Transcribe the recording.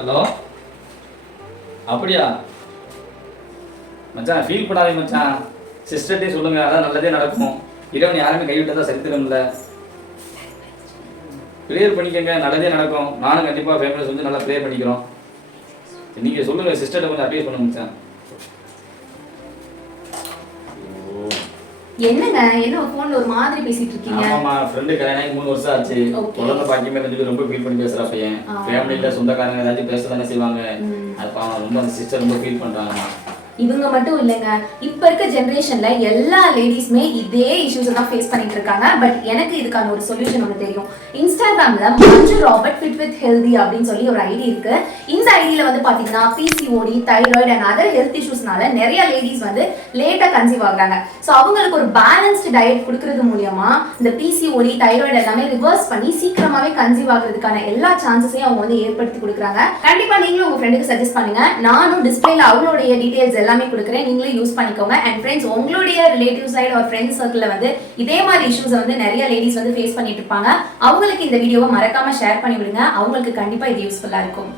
Hello, அப்படியா மச்சான்? Feel பண்ணாதீங்க மச்சான், சிஸ்டர்ட்டே சொல்லுங்க, அதான் நல்லதே நடக்கும். இறைவன் யாருமே கைவிட்டதா சரித்திரம் இல்லை. ப்ரேயர் பண்ணிக்கங்க, நல்லதே நடக்கும். நானும் கண்டிப்பாக ஃபேமிலிஸ் வந்து நல்லா ப்ரேயர் பண்ணிக்கிறோம். நீங்கள் சொல்லுங்கள், சிஸ்டர்கிட்ட கொஞ்சம் அட்வைஸ் பண்ணுங்க மச்சான். என்னங்க என்ன ஃபோன்ல ஒரு மாதிரி பேசிட்டு இருக்கீங்க? ஆமாம்மா, ஃப்ரெண்டு கல்யாணம் ஆகி 3 வருஷம் ஆச்சு. குழந்தை பாக்கியமே வந்து ரொம்ப ஃபீல் பண்ணி பேசுகிறா பையன். ஃபேமிலியில் சொந்தக்காரங்க ஏதாச்சும் பேச தானே செய்வாங்க. அது பாவம், ரொம்ப அந்த சிஸ்டர் ரொம்ப ஃபீல் பண்ணுறாங்கம்மா. இவங்க மட்டும் இல்லைங்க, இப்ப இருக்க ஜெனரேஷன்ல எல்லா லேடிஸ்மே இதே இஷ்யூஸ் தான் ஃபேஸ் பண்ணிட்டு இருக்காங்க. பட் எனக்கு இதுக்கான ஒரு சொல்யூஷன் ஒன்று தெரியும். இன்ஸ்டாகிராம்ல Manju Robert fit with healthy அப்படின்னு சொல்லி ஒரு ஐடி இருக்கு. இந்த ஐடியில வந்து பாத்தீங்கன்னா PCOD, thyroid and other health இஷ்யூஸ்னால நிறைய லேடிஸ் வந்து லேட்டா கன்சீவ் ஆகுறாங்க. ஸோ அவங்களுக்கு ஒரு பேலன்ஸ்டு டயட் கொடுக்கறது மூலியமா இந்த பிசிஓடி, தைராய்டு எல்லாமே ரிவர்ஸ் பண்ணி சீக்கிரமாவே கன்சீவ் ஆகுறதுக்கான எல்லா சான்சஸையும் அவங்க வந்து ஏற்படுத்தி கொடுக்குறாங்க. கண்டிப்பா நீங்களும் உங்க ஃப்ரெண்டுக்கு சஜஸ்ட் பண்ணுங்க. நானும் டிஸ்பிளேல அவங்களுடைய டீடைல்ஸ் எல்லாமே கொடுக்குறேன், நீங்களே யூஸ் பண்ணிக்கோங்க. அண்ட் ஃப்ரெண்ட்ஸ், உங்களுடைய ரிலேட்டிவ் சைடு ஒரு ஃப்ரெண்ட் சர்க்கிள்ல வந்து இதே மாதிரி இஷ்யூஸ் வந்து நிறைய லேடிஸ் வந்து ஃபேஸ் பண்ணிட்டு இருப்பாங்க. அவங்களுக்கு இந்த வீடியோவை மறக்காம ஷேர் பண்ணி விடுங்க. அவங்களுக்கு கண்டிப்பா இது யூஸ்ஃபுல்லா இருக்கும்.